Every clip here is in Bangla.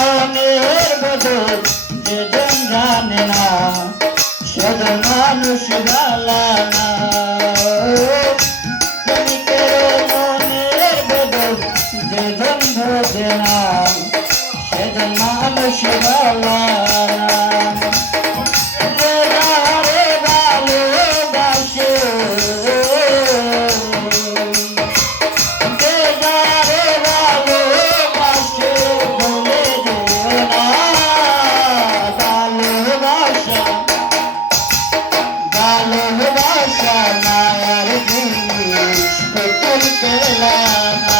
মনের বদল যে জানে না সদ মানুষ গালা না। Paraná.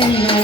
Yeah.